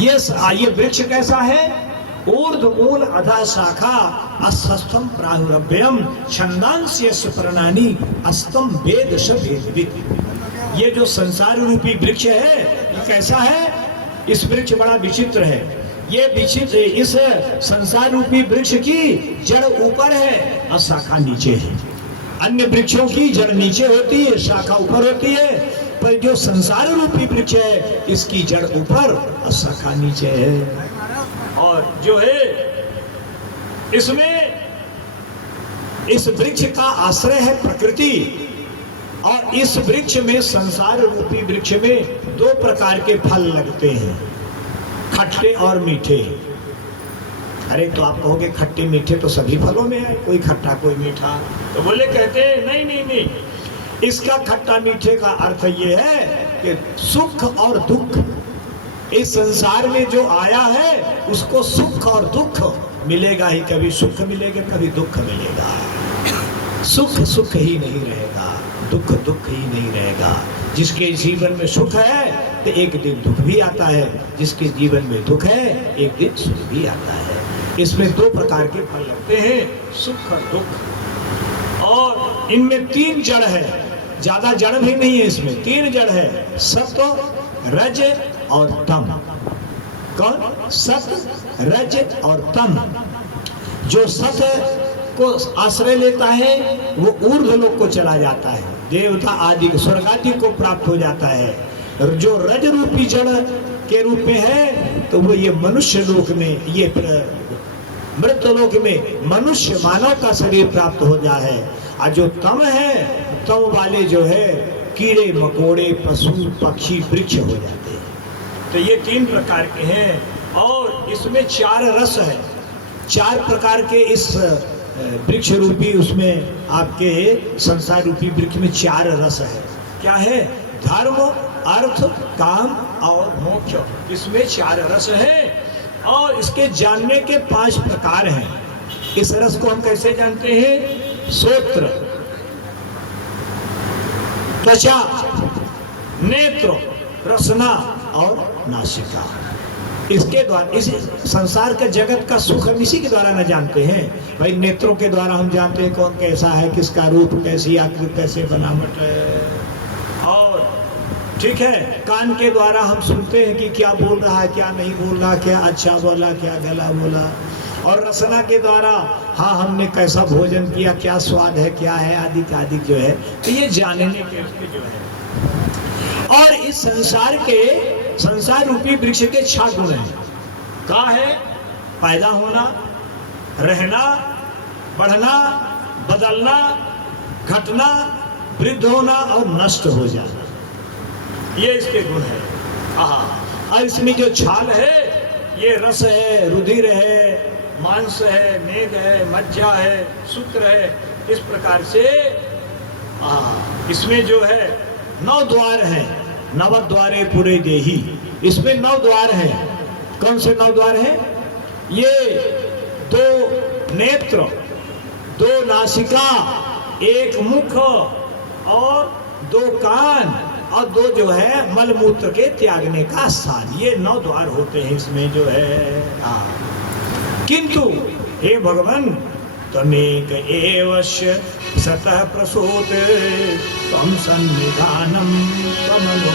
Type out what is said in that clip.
ये वृक्ष कैसा है? ऊर्ध्वमूल अधः शाखा अस्थस्थम प्राहुरभ्यम छंदांस्य पर्णानि अस्तम वेद स वेदवित्। ये जो संसार रूपी वृक्ष है ये कैसा है? इस वृक्ष बड़ा विचित्र है। ये विचित्र, इस संसार रूपी वृक्ष की जड़ ऊपर है और शाखा नीचे है। अन्य वृक्षों की जड़ नीचे होती है, शाखा ऊपर होती है, पर जो संसार रूपी वृक्ष है इसकी जड़ ऊपर और शाखा नीचे है। और जो है इसमें, इस वृक्ष का आश्रय है प्रकृति। और इस वृक्ष में, संसार रूपी वृक्ष में 2 प्रकार के फल लगते हैं, खट्टे और मीठे। अरे तो आप कहोगे खट्टे मीठे तो सभी फलों में है, कोई खट्टा कोई मीठा। तो बोले, कहते हैं नहीं नहीं नहीं, इसका खट्टा मीठे का अर्थ ये है कि सुख और दुख, इस संसार में जो आया है उसको सुख और दुख मिलेगा ही। कभी सुख मिलेगा, कभी दुख मिलेगा। सुख सुख ही नहीं रहेगा, दुख दुख ही नहीं रहेगा। जिसके जीवन में सुख है तो एक दिन दुख भी आता है, जिसके जीवन में दुख है एक दिन सुख भी आता है। इसमें 2 प्रकार के फल लगते हैं, सुख और दुख। और इनमें 3 जड़ है, ज्यादा जड़ भी नहीं है, इसमें 3 जड़ है, सत्व, रज और तम। कौन? सत्व, रज और तम। जो सत्व को आश्रय लेता है वो ऊर्ध्व लोक को चला जाता है, देवता आदि स्वर्ग आदि को प्राप्त हो जाता है। जो रज रूपी जड़ के रूप में है तो वो ये मनुष्य लोक में, ये मृत लोक में मनुष्य मानव का शरीर प्राप्त हो जाए। और जो तम है, तम वाले जो है कीड़े मकोड़े पशु पक्षी वृक्ष हो जाते हैं। तो ये 3 प्रकार के हैं। और इसमें 4 रस है, 4 प्रकार के इस वृक्ष रूपी, उसमें आपके संसार रूपी वृक्ष में 4 रस है। क्या है? धर्म, अर्थ, काम और मोक्ष। इसमें 4 रस है। और इसके जानने के 5 प्रकार हैं। इस रस को हम कैसे जानते हैं? श्रोत्र, त्वचा, नेत्र, रसना और नासिका। इसके द्वारा, इस संसार के जगत का सुख हम इसी के द्वारा न जानते हैं। भाई नेत्रों के द्वारा हम जानते हैं कौन कैसा है, किसका रूप, कैसी आकृति, कैसे बनावट है। और ठीक है, कान के द्वारा हम सुनते हैं कि क्या बोल रहा है, क्या नहीं बोल रहा, क्या अच्छा बोला, क्या गला बोला। और रसना के द्वारा, हाँ हमने कैसा भोजन किया, क्या स्वाद है, क्या है, आदि आदि जो है, तो ये जानने के उसके जो है। और इस संसार के, संसार रूपी वृक्ष के 6 गुण हैं। कहाँ है? पैदा होना, रहना, बढ़ना, बदलना, घटना, वृद्ध होना और नष्ट हो जाना। ये इसके गुण है। और इसमें जो छाल है ये रस है, रुधिर है, मांस है, मेद है, मज्जा है, सूत्र है। इस प्रकार से इसमें जो है 9 द्वार हैं। नवद्वारे पुरे देही। इसमें 9 द्वार हैं। कौन से 9 द्वार हैं? ये 2 नेत्र, 2 नासिका, 1 मुख और 2 कान और 2 जो है मलमूत्र के त्यागने का स्थान। ये 9 द्वार होते हैं इसमें जो है। किंतु हे भगवान, तमेक एवश्य सतः प्रसूत तम सन्निधानम तमनो